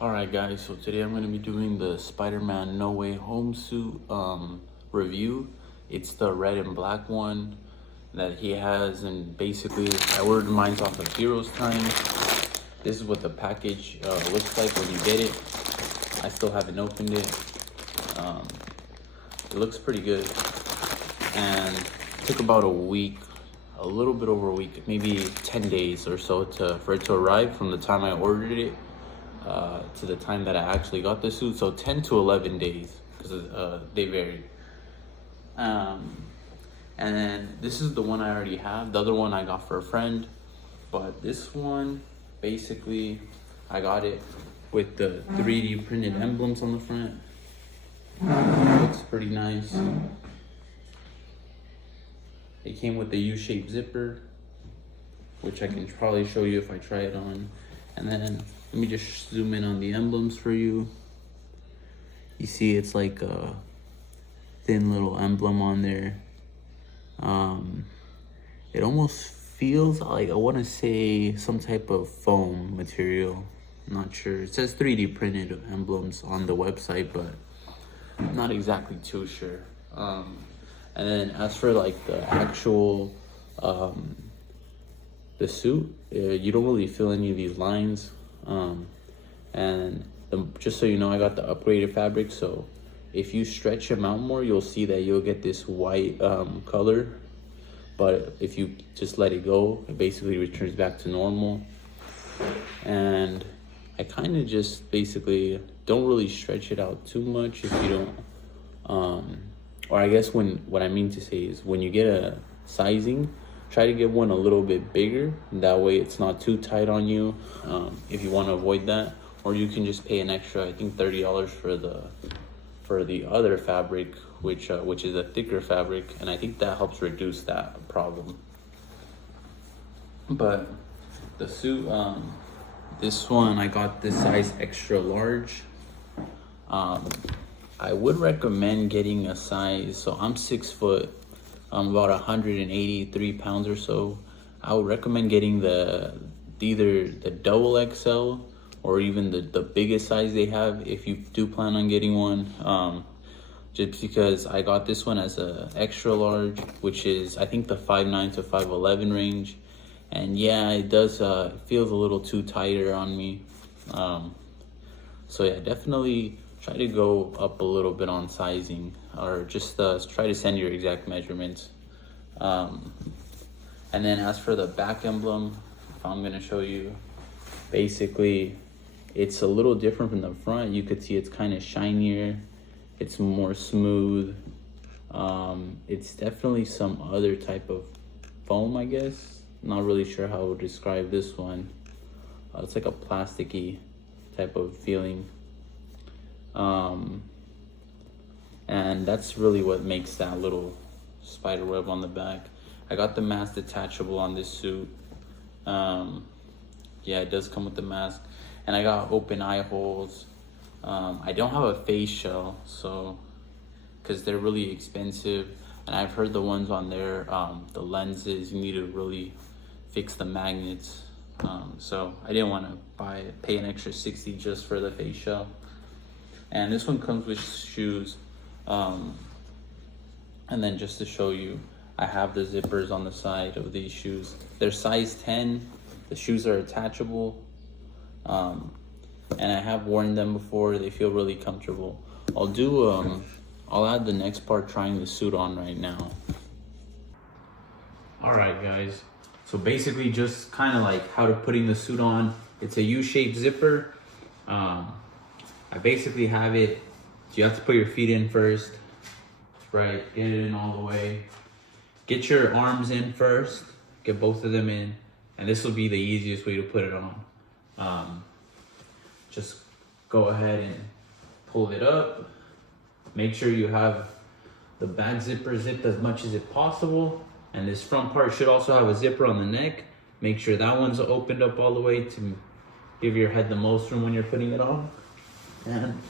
Alright guys, so today I'm going to be doing the Spider-Man No Way Home suit review. It's the red and black one that he has, and basically I ordered mine off of Heroes Time. This is what the package looks like when you get it. I still haven't opened it. It looks pretty good, and it took about a week, a little bit over a week, maybe 10 days or so for it to arrive from the time I ordered it to the time that I actually got the suit. So 10 to 11 days, because they varied. And then this is the one I already have. The other one I got for a friend, but this one, basically, I got it with the 3D printed emblems on the front. Looks pretty nice. It came with the U-shaped zipper, which I can probably show you if I try it on. And then let me just zoom in on the emblems for you. You see it's like a thin little emblem on there. It almost feels like, I want to say, some type of foam material. I'm not sure. It says 3D printed emblems on the website, but I'm not exactly too sure. And then as for like the actual the suit, you don't really feel any of these lines. Just so you know, I got the upgraded fabric, so if you stretch them out more, you'll see that you'll get this white color. But if you just let it go, it basically returns back to normal. And I kind of just basically don't really stretch it out too much if you don't. Or I guess what I mean to say is, when you get a sizing, try to get one a little bit bigger. That way it's not too tight on you, if you want to avoid that. Or you can just pay an extra, I think $30 for the other fabric, which is a thicker fabric, and I think that helps reduce that problem. But the suit, this one I got this size extra large. I would recommend getting a size, so I'm 6 foot, I'm about 183 pounds or so. I would recommend getting either the double XL or even the biggest size they have if you do plan on getting one. Just because I got this one as a extra large, which is I think the 5'9" to 5'11" range. And yeah, it does feels a little too tighter on me. So yeah, definitely try to go up a little bit on sizing, or just try to send your exact measurements. And then as for the back emblem, if I'm gonna show you, basically it's a little different from the front. You could see it's kind of shinier, it's more smooth. It's definitely some other type of foam, I guess. Not really sure how I would describe this one. It's like a plasticky type of feeling. And that's really what makes that little spider web on the back. I got the mask detachable on this suit. Yeah, it does come with the mask. And I got open eye holes. I don't have a face shell, so, because they're really expensive. And I've heard the ones on there, the lenses, you need to really fix the magnets. So I didn't want to pay an extra $60 just for the face shell. And this one comes with shoes. And then just to show you, I have the zippers on the side of these shoes. They're size 10. The shoes are attachable. And I have worn them before. They feel really comfortable. I'll add the next part trying the suit on right now. All right, guys. So basically just kind of like how to putting the suit on. It's a U-shaped zipper. I basically have it, so you have to put your feet in first, right? Get it in all the way. Get your arms in first, get both of them in, and this will be the easiest way to put it on. Just go ahead and pull it up. Make sure you have the back zipper zipped as much as it possible, and this front part should also have a zipper on the neck. Make sure that one's opened up all the way to give your head the most room when you're putting it on. And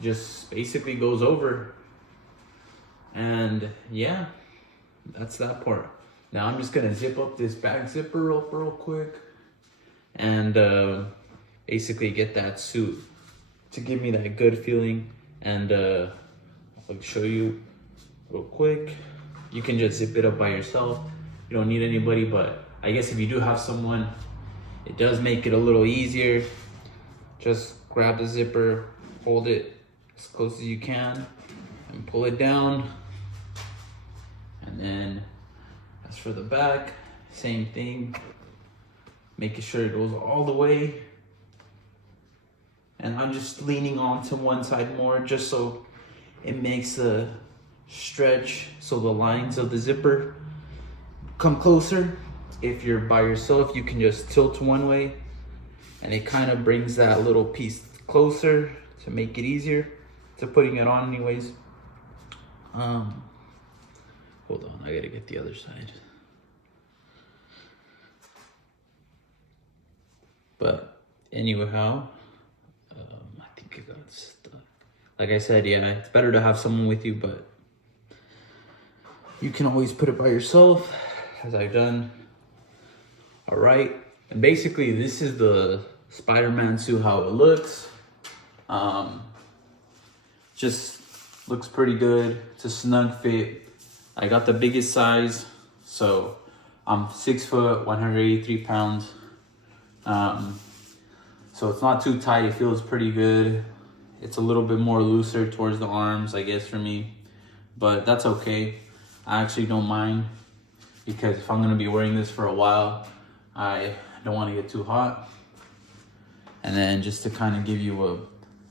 just basically goes over. And yeah, that's that part. Now I'm just gonna zip up this back zipper real quick. And basically get that suit to give me that good feeling. And I'll show you real quick. You can just zip it up by yourself. You don't need anybody, but I guess if you do have someone, it does make it a little easier. Just grab the zipper, hold it as close as you can, and pull it down. And then as for the back, same thing. Making sure it goes all the way. And I'm just leaning onto one side more just so it makes the stretch so the lines of the zipper come closer. If you're by yourself, you can just tilt one way and it kind of brings that little piece closer to make it easier to putting it on anyways. Hold on, I gotta get the other side. But anyhow, I think it got stuck. Like I said, yeah, it's better to have someone with you, but you can always put it by yourself, as I've done. All right, and basically this is the Spider-Man suit, how it looks. Just looks pretty good. It's a snug fit. I got the biggest size, so I'm 6 foot, 183 pounds. So it's not too tight, it feels pretty good. It's a little bit more looser towards the arms, I guess, for me, but that's okay. I actually don't mind, because if I'm gonna be wearing this for a while, I don't wanna get too hot. And then just to kind of give you a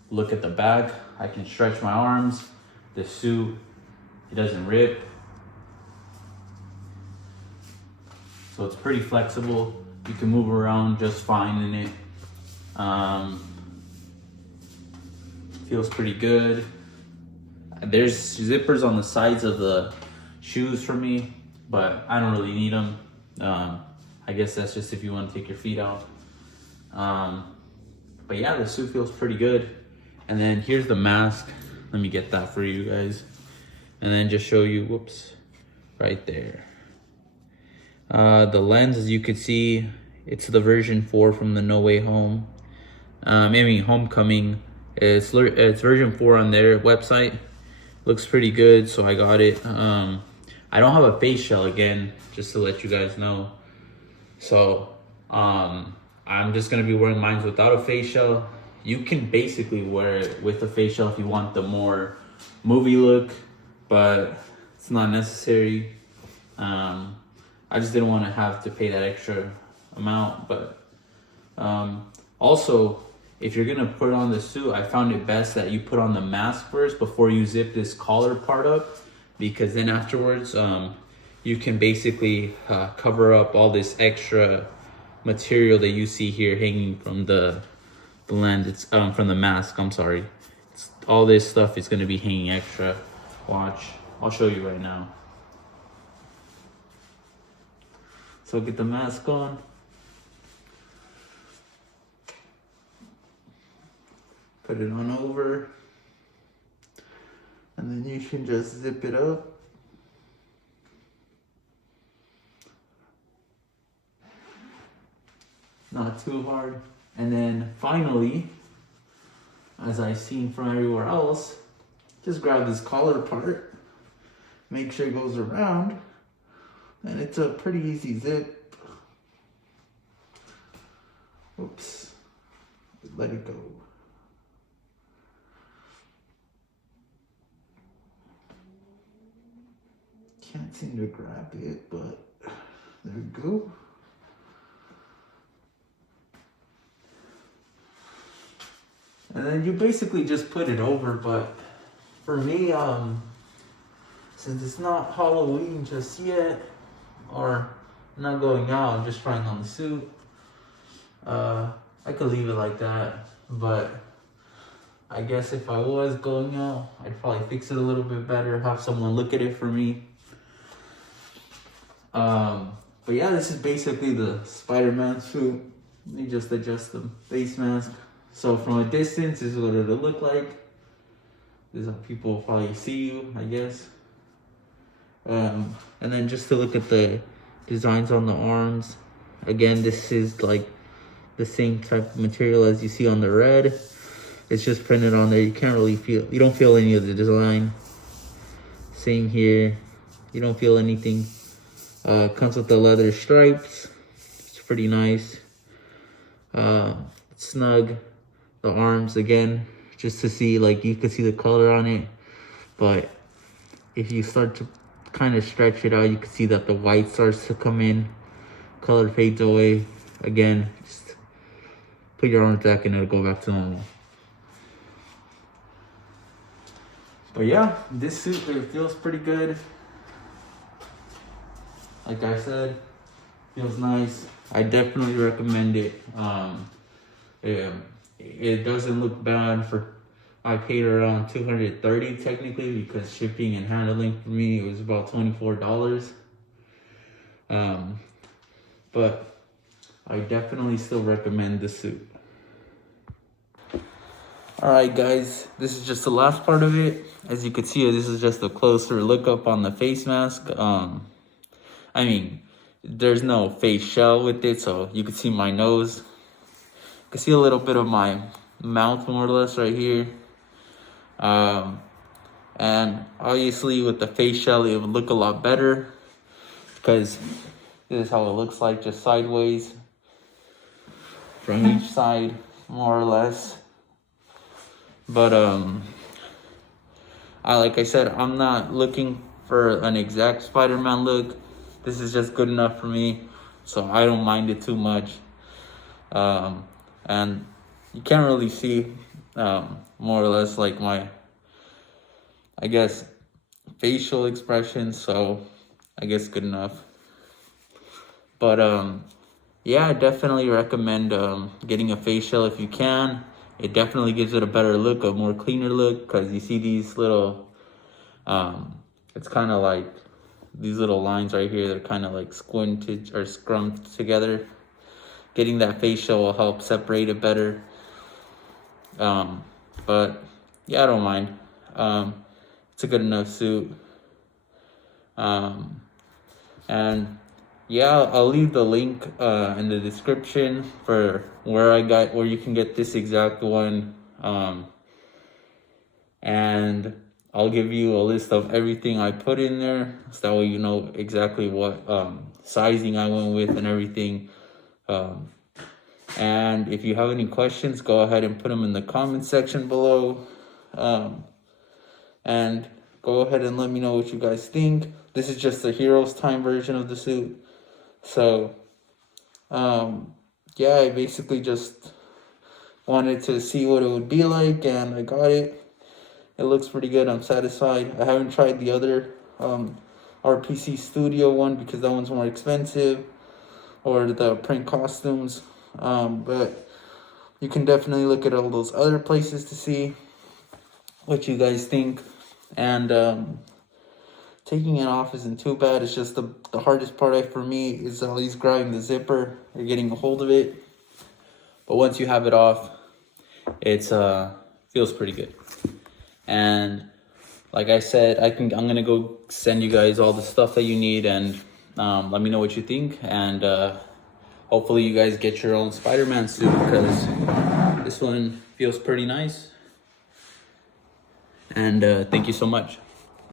look at the back, I can stretch my arms. The suit, it doesn't rip. So it's pretty flexible. You can move around just fine in it. Feels pretty good. There's zippers on the sides of the shoes for me, but I don't really need them. I guess that's just if you want to take your feet out. But yeah, the suit feels pretty good. And then here's the mask. Let me get that for you guys. And then just show you, whoops, right there. The lens, as you can see, it's the version 4 from the No Way Home. Homecoming. It's version 4 on their website. Looks pretty good, so I got it. I don't have a face shell, again, just to let you guys know. So I'm just gonna be wearing mine without a face shell. You can basically wear it with a face shell if you want the more movie look, but it's not necessary. I just didn't want to have to pay that extra amount. But also, if you're gonna put on the suit, I found it best that you put on the mask first before you zip this collar part up, because then afterwards you can basically cover up all this extra material that you see here hanging from the lens. It's from the mask, I'm sorry. All this stuff is gonna be hanging extra. Watch, I'll show you right now. So get the mask on. Put it on over. And then you can just zip it up. Not too hard. And then finally, as I've seen from everywhere else, just grab this collar part, make sure it goes around, and it's a pretty easy zip. Oops, let it go. Can't seem to grab it, but there we go. And then you basically just put it over, but for me, since it's not Halloween just yet, or not going out, I'm just trying on the suit, I could leave it like that. But I guess if I was going out, I'd probably fix it a little bit better, have someone look at it for me. But yeah, this is basically the Spider-Man suit. Let me just adjust the face mask. So from a distance, this is what it'll look like. This is how people will probably see you, I guess. And then just to look at the designs on the arms. Again, this is like the same type of material as you see on the red. It's just printed on there. You can't really feel, you don't feel any of the design. Same here, you don't feel anything. Comes with the leather stripes. It's pretty nice. Snug. The arms again, just to see, like, you can see the color on it, but if you start to kind of stretch it out, you can see that the white starts to come in, color fades away. Again, just put your arms back and it'll go back to normal. But yeah, this suit, it feels pretty good. Like I said, feels nice. I definitely recommend it. Yeah, it doesn't look bad. For I paid around $230 technically, because shipping and handling for me, it was about $24. But I definitely still recommend this suit. All right, guys, this is just the last part of it. As you can see, this is just a closer look up on the face mask. I mean, there's no face shell with it, so you can see my nose. You can see a little bit of my mouth, more or less, right here. And obviously with the face shell, it would look a lot better, because this is how it looks like, just sideways from each side, more or less. But like I said, I'm not looking for an exact Spider-Man look. This is just good enough for me, so I don't mind it too much. And you can't really see more or less like my, I guess, facial expressions, so I guess good enough. But yeah, I definitely recommend getting a facial if you can. It definitely gives it a better look, a more cleaner look, because you see these little, it's kind of like these little lines right here, they're kind of like squinted or scrumped together. Getting that facial will help separate it better. But yeah, I don't mind. It's a good enough suit. And yeah, I'll leave the link in the description for where you can get this exact one. And I'll give you a list of everything I put in there, so that way you know exactly what sizing I went with and everything. And if you have any questions, go ahead and put them in the comment section below. And go ahead and let me know what you guys think. This is just the Heroes Time version of the suit. So, yeah, I basically just wanted to see what it would be like, and I got it. It looks pretty good. I'm satisfied. I haven't tried the other RPC Studio one, because that one's more expensive, or the print costumes. But you can definitely look at all those other places to see what you guys think. And taking it off isn't too bad. It's just the hardest part for me is always grabbing the zipper or getting a hold of it. But once you have it off, it's feels pretty good. And like I said, I'm gonna go send you guys all the stuff that you need, and let me know what you think. And hopefully you guys get your own Spider-Man suit, because this one feels pretty nice. And thank you so much.